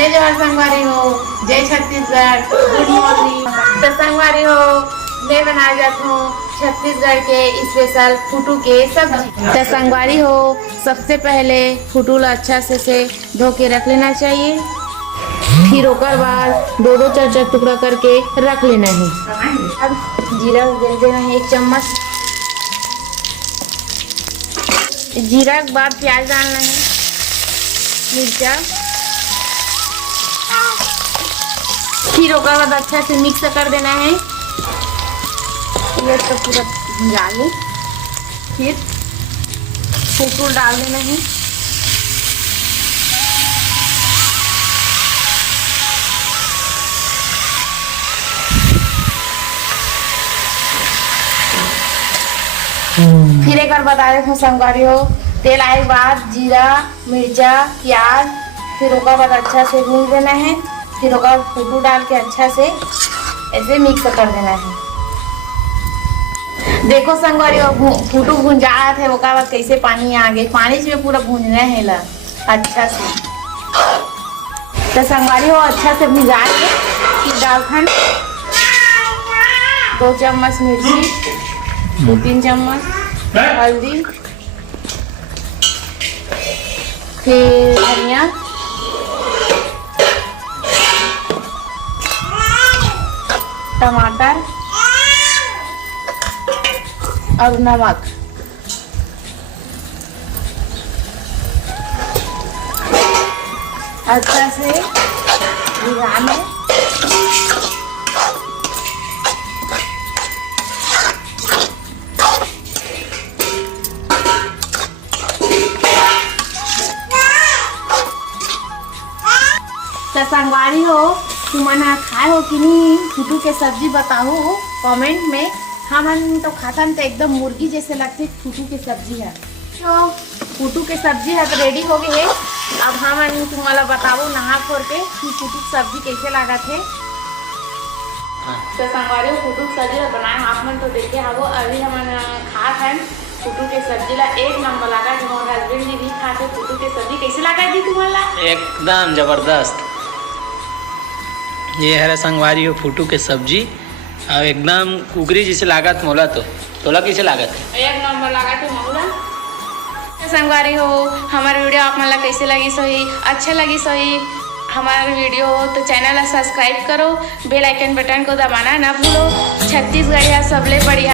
जय जोहार संगवारी हो, जय छत्तीसगढ़, गुड मॉर्निंग। तो संगवारी हो, मैं बना जाती हूँ छत्तीसगढ़ के स्पेशल फुटू के सब्जी। तो संगवारी हो, सबसे पहले फुटू ला अच्छा से धो के रख लेना चाहिए। फिर ओकर बाद दो दो चार चार टुकड़ा करके रख लेना है। अब जीरा दे देना है 1 चम्मच। जीरा के बाद प्याज डालना है, मिर्चा, फिर ओकर बाद अच्छा से मिक्स कर देना है। ये सब पूरा भुजा ले, फिर फुटू डाल देना है। फिर एक बार बता देते संगवारी हो, तेल आए के बाद जीरा, मिर्चा, प्याज, फिर ओकर बाद अच्छा से भून देना है। फिर ओकर बाद फुटू डाल के अच्छा से ऐसे मिक्स कर देना है। देखो संगवारी हो, फुटू भुंजात है, ओकर बाद कैसे पानी आ गए, पानी से पूरा भूनना है ला अच्छा से। तो संगवारी हो अच्छा से भुजा के फिर डालखन 2 चम्मच मिर्ची, 2-3 चम्मच हल्दी, फिर धनिया, टमाटर और नमक। अच्छा से मिलाना। तो संगवारी हो, तुमन खाए हो कि नहीं फुटू के सब्जी बताओ कमेंट में। हमन तो खातन तो एकदम मुर्गी जैसे लगते फुटू के सब्जी है। तो फुटू के सब्जी है तो रेडी हो गई है। अब हमन तुम्हारा बताओ नहा खोर के कि फुटू की सब्जी कैसे लागत है। तो संगवारी फुटू की सब्जी बनाए आप मन तो देखे हवो। अभी हमन खात हैं फुटू के सब्जी ला, एक नंबर लगा। हमारे हस्बैंड जी भी खाते फुटू के सब्जी। कैसे लगा जी तुम्हारा? एकदम जबरदस्त। ये है संगवारी हो फुटू के सब्जी और एकदम कुकरी जैसे लागत मोला। तो तोला कैसे लागत है? एक नंबर लागत है मोला। संगवारी हो, हमारा वीडियो आप मन कैसे लगी सोई, अच्छा लगी सोई हमारा वीडियो तो चैनल सब्सक्राइब करो, बेल आइकन बटन को दबाना ना भूलो। छत्तीसगढ़ सबले बढ़िया